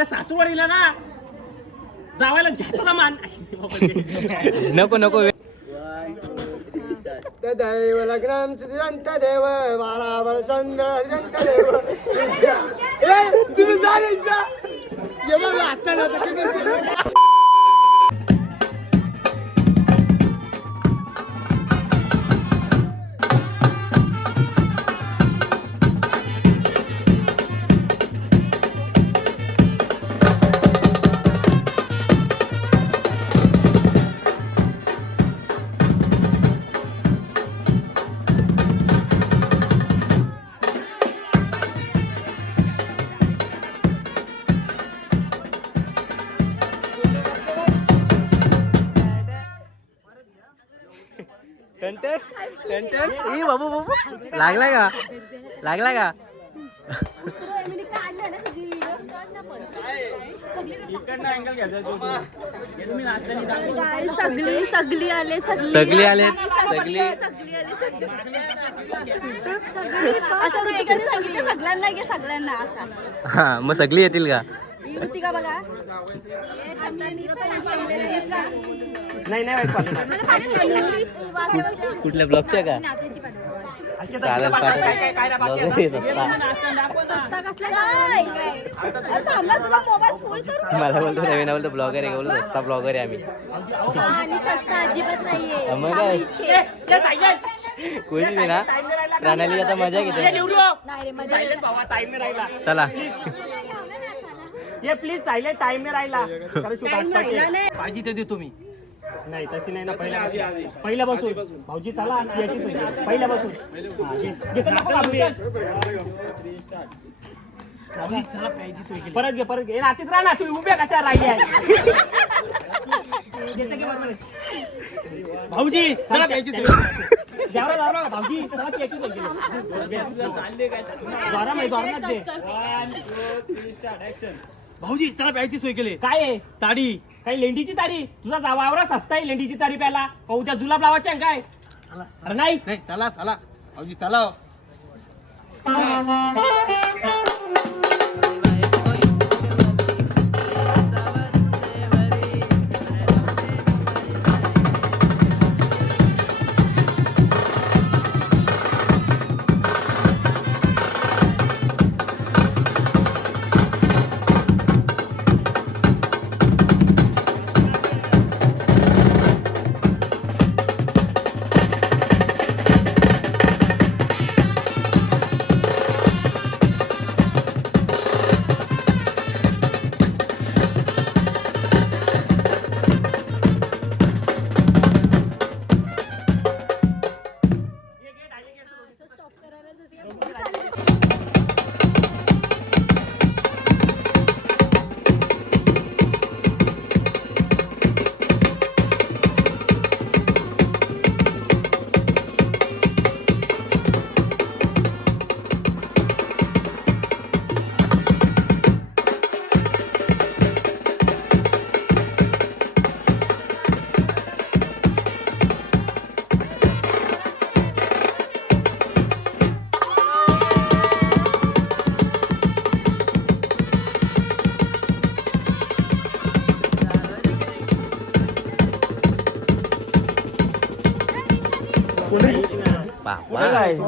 ना सासूवाडीला ना जावायला झाटाचा मान. नको नको दैव लग्नम सिद्धांत देव बारावर चंद्र सिद्धांत देव. तुम्ही जा यांच्या जेव्हा मी आता जाता काय करशील. बाबू बाबू लागला का लागला का. सगळी सगळी आले सगळी आले सगळी असं ऋतिकाने सांगितलं सगळ्यांना घे सगळ्यांना असा. हा मग सगळी येतील का. ऋतिका बघा नाही कुठल्या ब्लॉगच्या का चालेल मोबाईल फुल कर. मला बोलतो नवीन बोलतो ब्लॉगर आहे बोलतो सस्ता ब्लॉगर आहे आम्ही. आणि सस्ता अजिबात नाहीये. मग काय कोणी नाही ना प्रणाली आता मजा घेते. नाही रे मजा. चला ये प्लीज सायलेंट टाइम में राहिला. भाजी ते देतो मी. नाही तशी नाही ना पहिल्या बसून भाऊजी चला याची सोय. पहिल्या बसून परत घे परत घे. नाचीत राहा ना तुम्ही उभ्या कशा राहिली आहे. भाऊजी चला प्यायची सोय. जावरा भाऊजी चला याची सोय केली. भाऊजी चला प्यायची सोय केली. काय आहे ताडी काही लेंडीची तारी तुझा जावावरा सस्ता आहे लेंडीची तारी प्याला. पाहू त्या जुलाब लावायच्या काय. अरे नाही चला चला भाऊजी चला.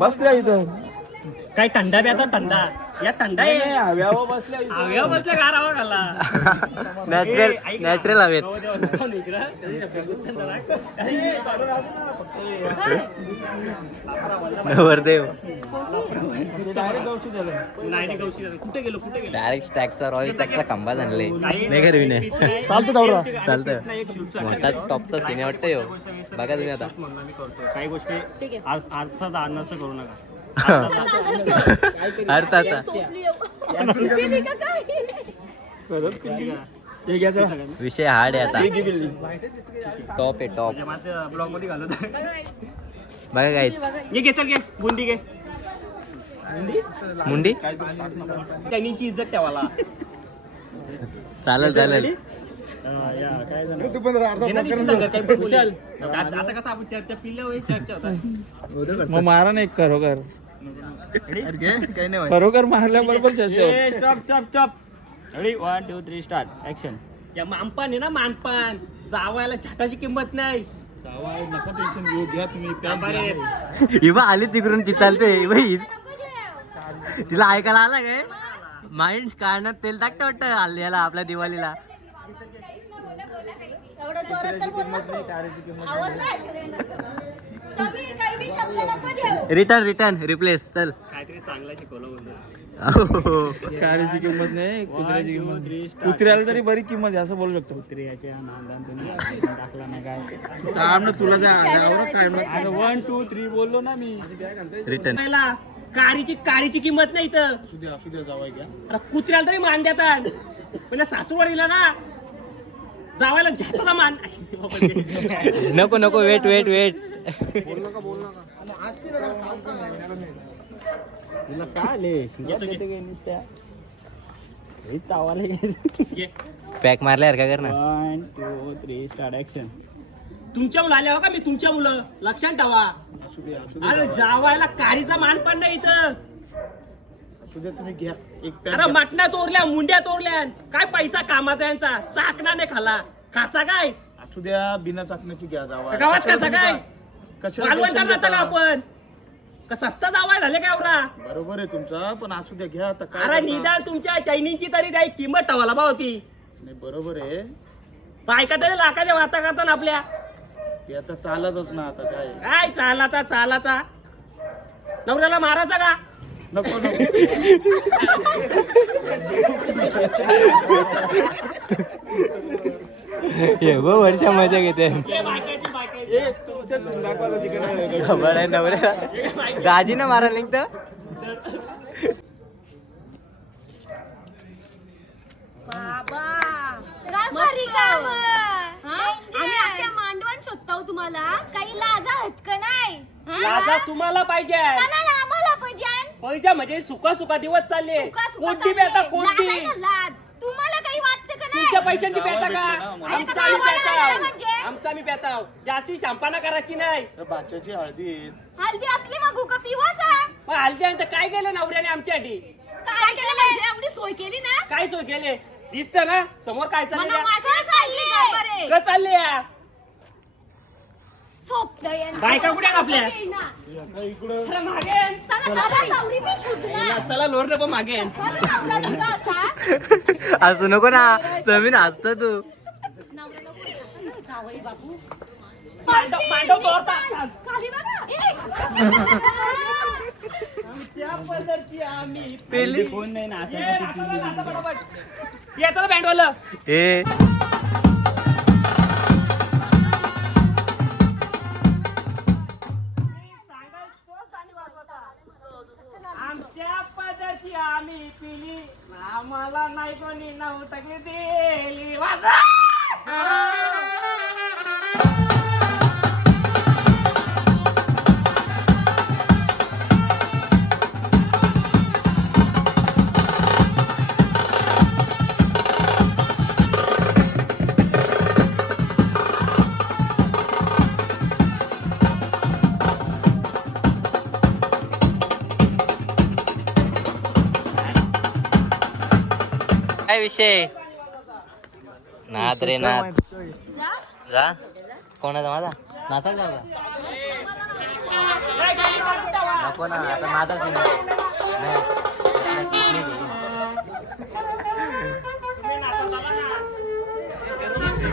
बसल्या इथं काय थंडा प्याचा थंडा या थंडा हव्यावर बसल्या हव्या बसल्या गारावा घाला. नॅचरल हवेत. नवरदेव कुठे गेलो कुठे गेलो. डायरेक्ट स्टॅकचा रॉयल स्टॅकचा खंबा आणले नाही का रवीने. चालतं दौरा चालतं मोठाच टॉपचा सिने वाटतं यो. बघा तुम्ही आता काही गोष्टी आजचा दानच करू नका. अर्थाचा विषय हार्ड आहे आता. टॉप आहे टॉप. ब्लॉग मध्ये घालत बघा काय घे चल घे बुंदी घे. मुंडी त्यांची इज्जत ठेवाला. चालेल चालेल. आता कसं आपण चर्चा पिल्ल्या चर्चा होता. मग मारा नाही खरोखर खरोखर मारल्याबरोबर चर्चा stop stop stop. Ready 1 2 3 start action. या मानपान आहे ना मानपान, जावायला छाटाची किंमत नाही. नका टेन्शन घेऊ, घ्या तुम्ही थांबा रे. इवा आली तिकडून ती चालते बाईस. तिला ऐकायला आलं काय माइंड काढण्यात तेल टाकते वाटतं याला आपल्या दिवाळीला. एवढं जोरात तर बोल ना तू. आवाज नाही ऐकू येणार. समीर, काही बी शब्द नको देऊ. रिटर्न रिप्लेस चल. काहीतरी चांगलं शिकवलं बोलतो. कारची किंमत नाही, कुत्र्याची किंमत. कुत्र्याला तरी बरी किंमत आहे असं बोलू शकतो. कुत्र्याच्या नांदान तुम्ही टाकला नाही काय. तुला काय 1 2 3 बोललो ना मी. रिटर्न. पहिला काळीची किंमत नाही इथं. असू द्या जावाय घ्या. अरे कुत्र्याला तरी मान देतात, पण सासूवाडीला ना जावायला झटाला मान. नको वेट बोल नका. तुला काय पॅक मारल्यावर काय करणार. 1 2 3 स्टार्ट ऍक्शन. तुमच्या मुलं आल्या हो का, मी तुमच्या मुलं लक्षात ठेवा. असू द्या अरे जावायला काळीचा मान पण नाही इथं. तुम्ही घ्या एक अरे मटणा तोरल्या, मुंड्या तोरल्या, काय पैसा कामाचा यांचा. चाकणा नाही खाचा काय. असू द्या, बिना चाकण्याची घ्या जावा. गावात खाचा काय मालवण कशा जाता का आपण का सस्ता जावाय झाले काय एवढा. बरोबर आहे तुमचा, पण असू द्या घ्या आता काय अरे करणार? निदान तुमच्या चैनीची तरी काही किंमत ठेवायला बा होती. नाही बरोबर आहे, बायका तरी लाखाच्या वाता करतात आपल्या. ते आता चालतच ना आता काय. काय चालाचा नवऱ्याला मारायचा का. नको वर्षा मजा घेते. नवऱ्या दाजीनं मारा लिंक तर. भारी काम. आम्ही अख्ख्या मांडवण शोधतो तुम्हाला. काही लाजा हटक नाही. लाजा तुम्हाला पाहिजे. कोणाला आम्हाला पाहिजे. पैजा म्हणजे सुका दिवस चालले. कोणती बेटा कोणती. लाज तुम्हाला काही वाटतं का नाही. तुमच्या पैशांची पेता का. आमचा आम्ही पेताव. म्हणजे? आमचा आम्ही पेताव. जास्ती शांपाना करायची नाही. बाच्याची हळदी हल्दी असली मग का पिवाचा. मग हलत्यानंतर काय केलं नवऱ्याने आमच्यासाठी. काय केलं म्हणजे एवढी सोय केली ना. काय सोय केले दिसत ना समोर काय चाललंय. माझ्या चालले या सोपलं बायका कुठे आहेत आपल्या. इकडं अरे मागे चला लोर पण मागे. असं नको ना जमीन असतो तू. मांडव तोडतात. आमच्या पदरची आम्ही पेली कोण नाही ना ये, नाचा पटापट. ये चला बँडवालं. हे आमच्या पदरची आम्ही पिली, आम्हाला नाही कोणी नवटकली दिली. वाजा. काय विषय. नाद रे नाद. जा कोणाचा माझा नाचा जा नको ना आता नादाच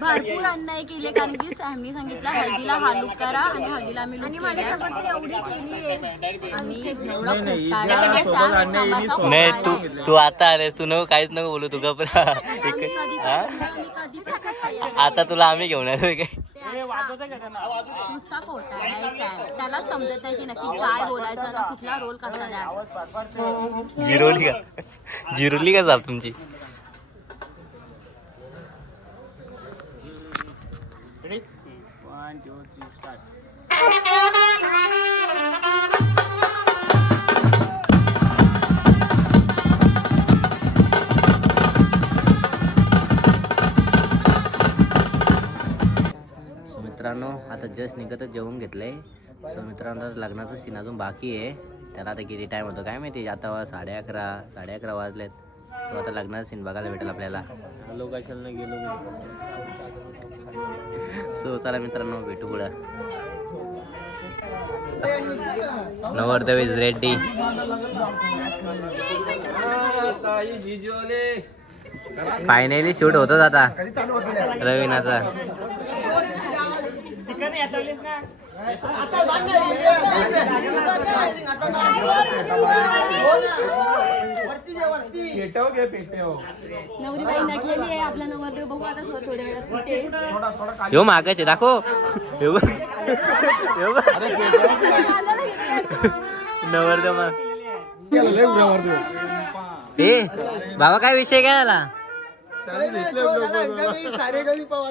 भरपूर अन्याय केले कारण की आम्ही सांगितलं हळदीला हालूक करा आणि हळदीला आम्ही आणि माझ्यासोबत एवढी केली नाही. तू आता आलेस तू नको काहीच नको बोलू तू गप्रा. आता तुला आम्ही घेऊन आलो काय. नुसता खोटा आहे सॅम. त्याला समजत नाही की नक्की काय बोलायचं ना कुठला रोल कसा द्यायचा. जिरोली का साहेब तुमची. Ready? 1 2 3 start. मित्रांनो आता जस्ट निघतच जेवून घेतलंय. सो मित्रांनो लग्नाचं सीन अजून बाकी आहे. त्याला आता किती टाइम होतो काय माहिती. आता 11:30 वाजलेत. तो आता लग्नाचा सीन बघायला भेटेल आपल्याला. लोकेशनला गेलो. सो चला मित्रांनो, भेटू पुढं. नवरदेव इज रेडी. फायनली शूट होतोच आता रवीनाचा. तिकडे येतवलीस ना. नवरी बाई नटलेली आहे. आपला नवरदेव बघू आता थोड्या वेळात कुठे. ह्यो मागायचे दाखव. ह्यो बघ. ह्यो बघ. नवरदेव मग ते बाबा काय विषय काय झाला. सारे गणी पावा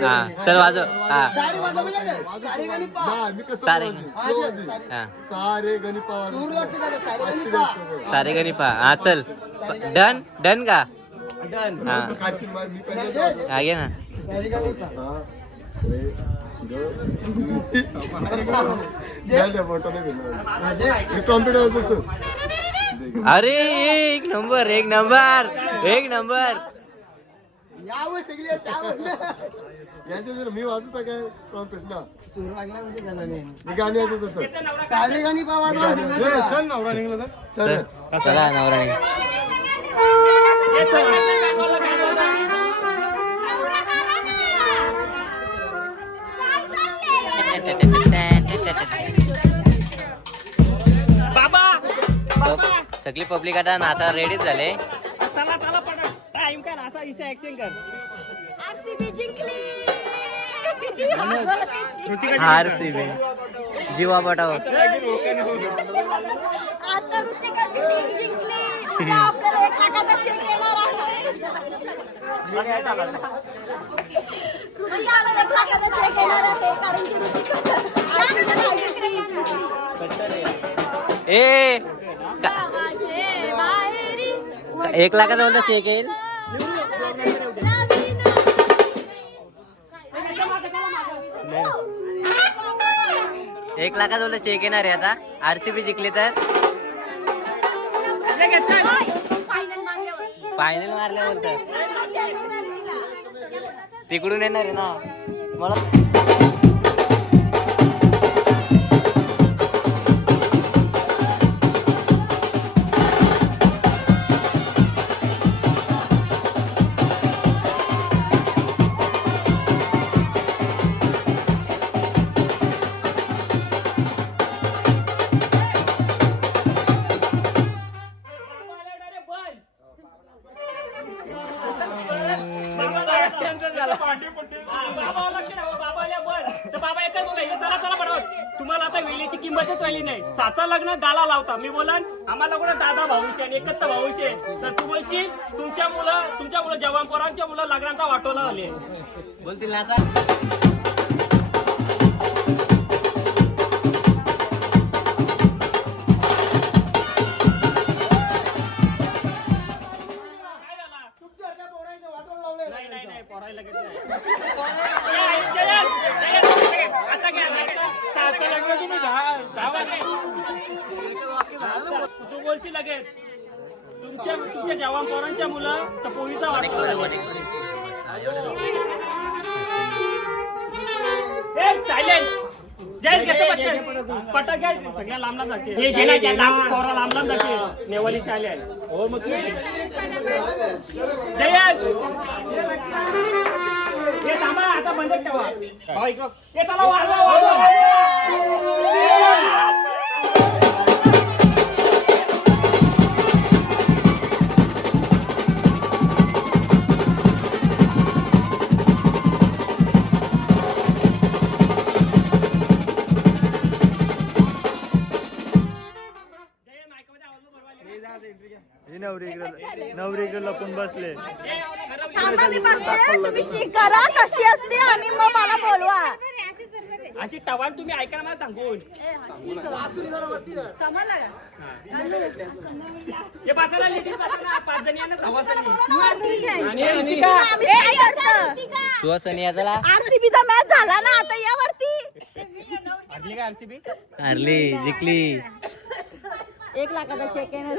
हा चल वाजव. हा सारे सारे गणी पावा सारे गणी पा. हा चल डन डन का. हा घे ना. अरे एक नंबर एक नंबर एक नंबर. मी वाजवता काय ट्रॉम्पेट ना. सूर लागला म्हणजे त्याला मी गाणी वाजवत होतो. सारे गाणी पावा चल नवरा निघला तर चला नवरा. बाबा सगळी पब्लिक आता नाचा रेडीच झाले. चला चला पट टाइम कर. असा इसे ऍक्शन कर. आरसीबी जिंकली. आरसीबी जीवा पटाव. आता ऋतिकाची टीम जिंकली. उद्या आपल्याला 1 लाखाचा चेक येणार आहे. ऋतिकाला 1 लाखाचा चेक येणार आहे कारण की ऋतिका ए 1 लाखाचा बोलता चेक येईल. 1 लाखाचा बोलता चेक येणार आहे आता. आरसीबी जिंकली तर फायनल मारल्या बोलत. तिकडून येणार आहे ना मला. तुम्हाला आता वेळेची किंमतच राहिली नाही. साचा लग्न गाला लावता. मी बोलन आम्हाला कोणा दादा भाऊशी आणि एकत्र भाऊशी. तर तू बोलशील तुमच्या मुलं जवान पोरांच्या मुलं लग्नाचा वाटोला झाले बोलतील ना. तू बोलशील लगेच तुमच्या जवान पोरांच्या मुलं तर पोळीचा वाटतो. जयच घेतो पटक घ्या. सगळ्या लांब जायचे. हे घेण्याच्या लांब पोरा लांब जायचे. नेवाली शाले हो मग जयच हे थांबा आता बंद ठेवा. हे चला वाजवा. नवरी इकडे लपून बसले. तुम्ही चेक करा कशी असते आणि मग मला बोलवा. अशी टवाल तुम्ही ऐका मला सांगून. हे बसायला लेडीज बसायला 5 जणी ना 6 जणी. सुहासनी याला आरसीबीचा मॅच झाला ना आता यावरती. हरली का आरसीबी. हरली जिंकली. 1 लाखाचा चेक येणार.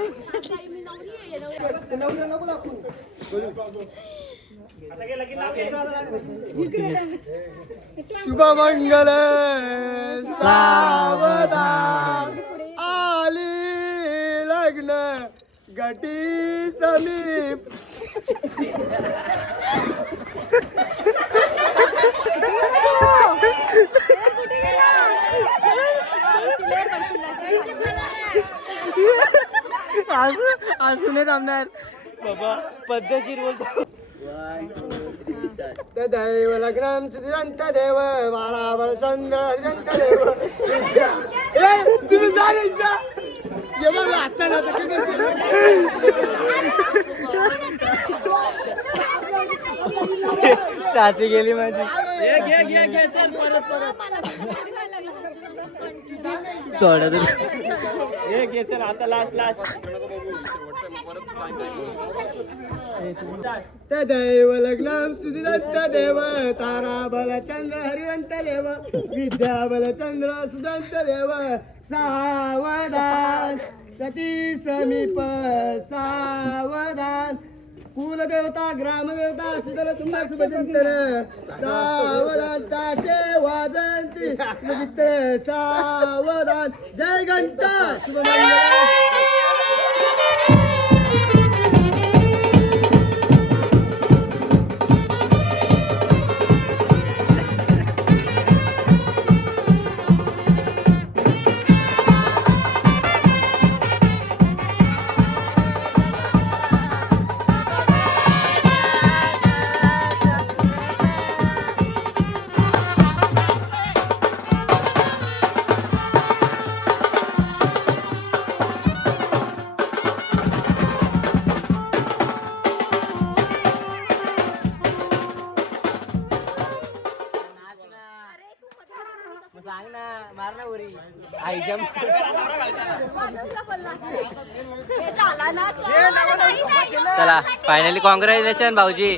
शुभमंगल सावधान आली लग्न गटी समीप. असू नाही थांबणार बाबा, पद्धतशीर बोलतो. तदैव लग्नं सिद्धांत देव वारावर चंद्र सिद्धांत देव विद्या. ए तुम्ही जा रे इच्छा येदा मी आता जाता काय करशील. साथी गेली माझी. घे चल परत थोडं घे चल आता लास्ट तदैव लग्नं सुदिदंत देव ताराबल चंद्र हरिवंत देव विद्याबल चंद्र सुदंत देव सावधान सती समीप सावधान कुलदेवता ग्रामदेवता सिद्धल तुम्हाला शुभचिंतन सावधान ताशे वाजंती शुभचिंतन सावधान. जय घंटा शुभमंगल. सांग ना, मार ना उरी. आई जम. चला फायनली कॉंग्रॅच्युलेशन भाऊजी.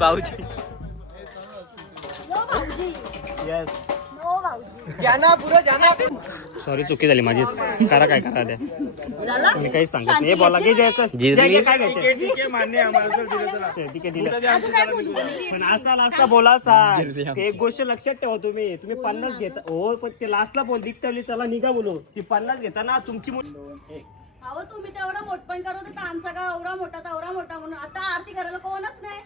भाऊजी येस. जाना पुरं जाना. सॉरी चुकी झाली माझीच. करा काय करा द्या, तुम्ही काहीच सांगत नाही. हे बोला की जायचं जिरली. काय घ्यायचं ठीक आहे दिलं. पण लास्टला बोला सर, एक गोष्ट लक्षात ठेवा, तुम्ही 50 घेता हो, पण ते लास्टला बोल दिखतवली चला निघा बोलू. ती 50 घेता ना तुमची अहो तुम्ही तेवढा मोठपण करत होता, आमचा का एवढा मोठा तेवढा मोठा म्हणून आता आरती करायला कोणच नाही.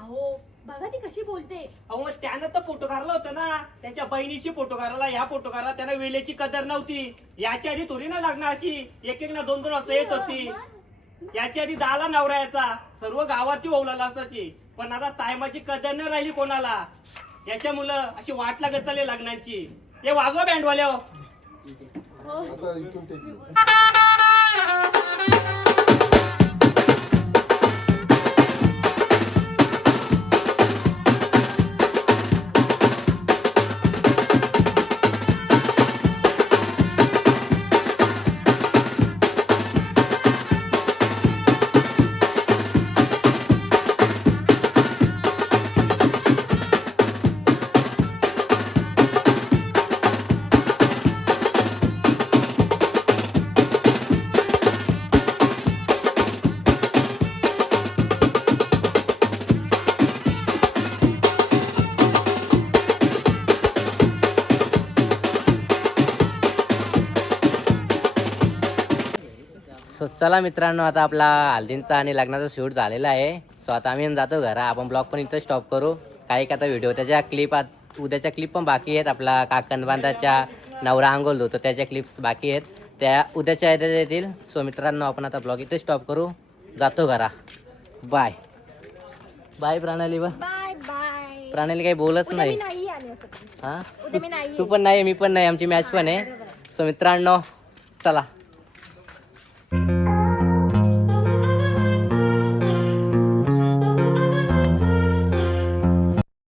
अहो बघा ती कशी बोलते. अहो त्यानं तर फोटो काढला होता ना, त्यांच्या बहिणीशी फोटो काढला, ह्या फोटो काढला. त्यांना वेळेची कदर नव्हती. याच्या आधी थोडी ना लागणार अशी 1-1 ना 2-2 असं येत होती. याच्या आधी 10ला नवरा याचा, सर्व गावाची ओवलाला असायची. पण आता टायमाची कदर नाही राहिली कोणाला. याच्यामुळं अशी वाट लागत चालली लग्नाची. हे वाजवा बँडवाल्या. सो चला मित्रांनो, आता आपला हल्दींचा आणि लग्नाचा शूट झालेला आहे. सो आता आम्ही जातो घरा. आपण ब्लॉग पण इथं स्टॉप करू. काही आता व्हिडिओ त्याच्या क्लिप, उद्याच्या क्लिप पण बाकी आहेत. आपला काकणबांधाच्या नवरा अंघोल धुतो त्याच्या क्लिप्स बाकी आहेत, त्या उद्याच्या येतील. सो मित्रांनो, आपण आता ब्लॉग इथे स्टॉप करू. जातो घरा. बाय बाय प्रणाली. बा बाय बाय. प्रणाली काही बोलच नाही. नाही हा तू पण नाही, मी पण नाही. आमची मॅच पण आहे. सो मित्रांनो चला.